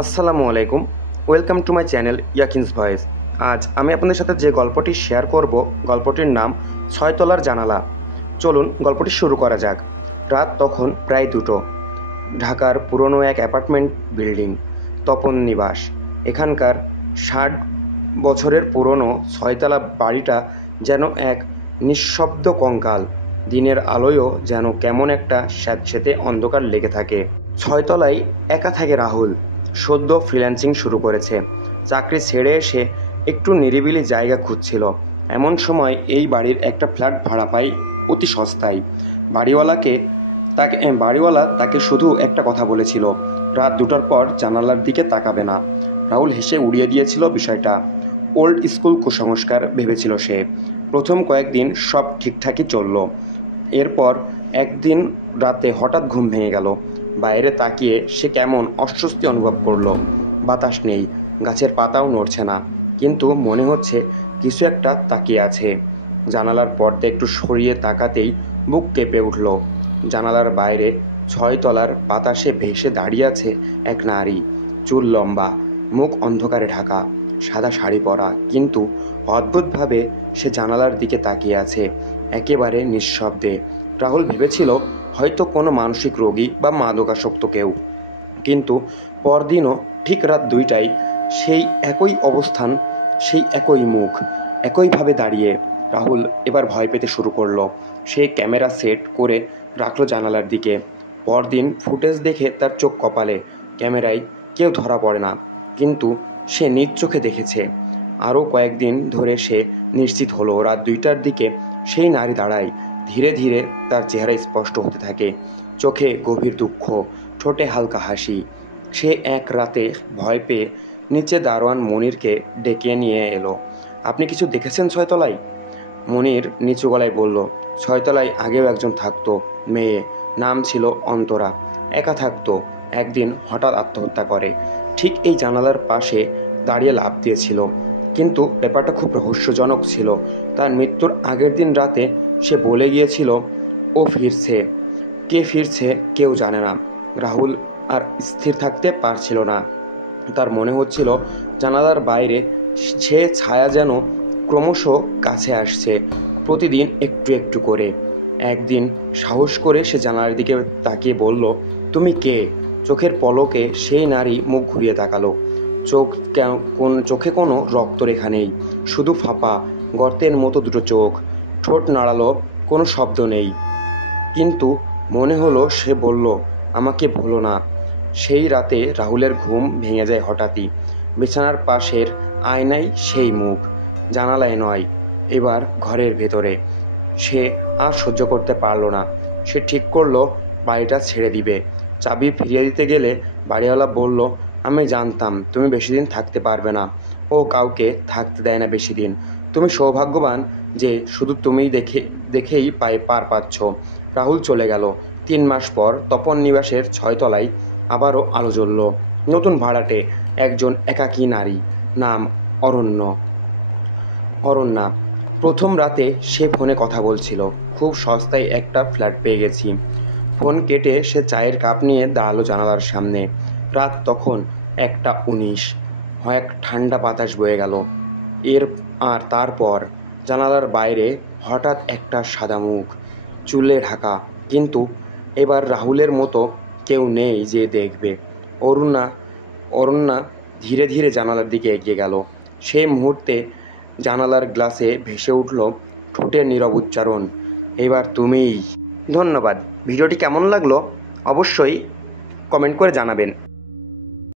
আসসালামু আলাইকুম। Welcome to my channel ইয়াকিন্স ভয়েস। আজ আমি আপনাদের সাথে যে গল্পটি শেয়ার করব, গল্পটির নাম ছয়তলার জানালা। চলুন গল্পটি শুরু করা যাক। রাত তখন প্রায় 2টো। ঢাকার পুরনো এক অ্যাপার্টমেন্ট বিল্ডিং, তপন নিবাস। এখানকার 60 বছরের পুরনো ছয়তলা বাড়িটা যেন এক নিঃশব্দ কঙ্কাল। দিনের আলোয়ও যেন কেমন একটা স্যাঁতসেঁতে অন্ধকার লেগে থাকে। ছয়তলায় একা থাকে রাহুল। সদ্য ফ্রিল্যান্সিং শুরু করেছে, চাকরি ছেড়ে এসে একটু নিরিবিলি জায়গা খুঁজছিল। এমন সময় এই বাড়ির একটা ফ্ল্যাট ভাড়া পাই অতি সস্তায়। বাড়িওয়ালা তাকে শুধু একটা কথা বলেছিল, রাত 2টার পর জানালার দিকে তাকাবে না। রাহুল হেসে উড়িয়ে দিয়েছিল বিষয়টা। ওল্ড স্কুল কুসংস্কার ভেবেছিল সে। প্রথম কয়েকদিন সব ঠিকঠাকই চলল। এরপর একদিন রাতে হঠাৎ ঘুম ভেঙে গেল। বাইরে তাকিয়ে সে কেমন অস্বস্তি অনুভব করলো। বাতাস নেই, গাছের পাতাও নড়ছে না, কিন্তু মনে হচ্ছে কিছু একটা তাকিয়ে আছে। জানালার পর্দা একটু সরিয়ে তাকাতেই বুক কেঁপে উঠল। জানালার বাইরে 6তলার বাতাসে ভেসে দাঁড়িয়ে আছে এক নারী। চুল লম্বা, মুখ অন্ধকারে ঢাকা, সাদা শাড়ি পরা, কিন্তু অদ্ভুতভাবে সে জানালার দিকে তাকিয়ে আছে, একেবারে নিঃশব্দে। রাহুল ভেবেছিল হয়তো কোনো মানসিক রোগী বা মাদকাসক্ত কেউ। কিন্তু পরদিনও ঠিক রাত 2টায় সেই একই অবস্থান, সেই একই মুখ, একইভাবে দাঁড়িয়ে। রাহুল এবার ভয় পেতে শুরু করলো। সে ক্যামেরা সেট করে রাখলো জানালার দিকে। পরদিন ফুটেজ দেখে তার চোখ কপালে। ক্যামেরায় কেউ ধরা পড়ে না, কিন্তু সে নিজ চোখে দেখেছে। আরও কয়েকদিন ধরে সে নিশ্চিত হলো রাত 2টার দিকে সেই নারী দাঁড়ায়। ধীরে ধীরে তার চেহারা স্পষ্ট হতে থাকে, চোখে গভীর দুঃখ, ঠোঁটে হালকা হাসি। সে এক রাতে ভয় পেয়ে নিচে দারোয়ান মনিরকে ডেকে নিয়ে এলো। আপনি কিছু দেখেছেন ছয়তলায়? মনির নিচু গলায় বলল, ছয়তলায় আগেও একজন থাকতো, মেয়ে, নাম ছিল অন্তরা। একা থাকতো, একদিন হঠাৎ আত্মহত্যা করে। ঠিক এই জানালার পাশে দাঁড়িয়ে লাফ দিয়েছিল। কিন্তু ব্যাপারটা খুব রহস্যজনক ছিল। তার মৃত্যুর আগের দিন রাতে সে বলে গিয়েছিল ও ফিরছে। কে ফিরছে কেউ জানে না। রাহুল আর স্থির থাকতে পারছিল না। তার মনে হচ্ছিল জানালার বাইরে সে ছায়া যেন ক্রমশ কাছে আসছে, প্রতিদিন একটু একটু করে। একদিন সাহস করে সে জানালার দিকে তাকিয়ে বলল, তুমি কে? চোখের পলকে সেই নারী মুখ ঘুরিয়ে তাকালো। চোখে কোনো রক্তরেখা নেই, শুধু ফাঁপা গর্তের মতো দুটো চোখ। ঠোঁট নাড়ালো, কোনো শব্দ নেই, কিন্তু মনে হলো সে বলল, আমাকে ভুলো না। সেই রাতে রাহুলের ঘুম ভেঙে যায় হঠাৎই। বিছানার পাশের আয়নায় সেই মুখ, জানালায় নয়, এবার ঘরের ভেতরে। সে আর সহ্য করতে পারল না। সে ঠিক করলো বাড়িটা ছেড়ে দিবে। চাবি ফিরিয়ে দিতে গেলে বাড়িওয়ালা বলল, আমি জানতাম তুমি বেশি দিন থাকতে পারবে না। ও কাউকে থাকতে দেয় না বেশি দিন। তুমি সৌভাগ্যবান যে শুধু তুমিই দেখেই পার পাচ্ছ। রাহুল চলে গেল। 3 মাস পর তপন নিবাসের 6তলায় আবারও আলো জ্বলল। নতুন ভাড়াটে, একজন একাকী নারী, নাম অরণ্যা। প্রথম রাতে সে ফোনে কথা বলছিল, খুব সস্তায় একটা ফ্ল্যাট পেয়ে গেছি। ফোন কেটে সে চায়ের কাপ নিয়ে দাঁড়ালো জানালার সামনে। রাত তখন 1:19। এক ঠান্ডা বাতাস বয়ে গেল। তারপর জানালার বাইরে হঠাৎ একটা সাদা মুখ, চুলে ঢাকা, কিন্তু এবার রাহুলের মতো কেউ নেই যে দেখবে। অরণ্যা ধীরে ধীরে জানালার দিকে এগিয়ে গেল। সেই মুহূর্তে জানালার গ্লাসে ভেসে উঠল ঠোঁটের নীরব উচ্চারণ, এবার তুমিই। ধন্যবাদ। ভিডিওটি কেমন লাগলো অবশ্যই কমেন্ট করে জানাবেন।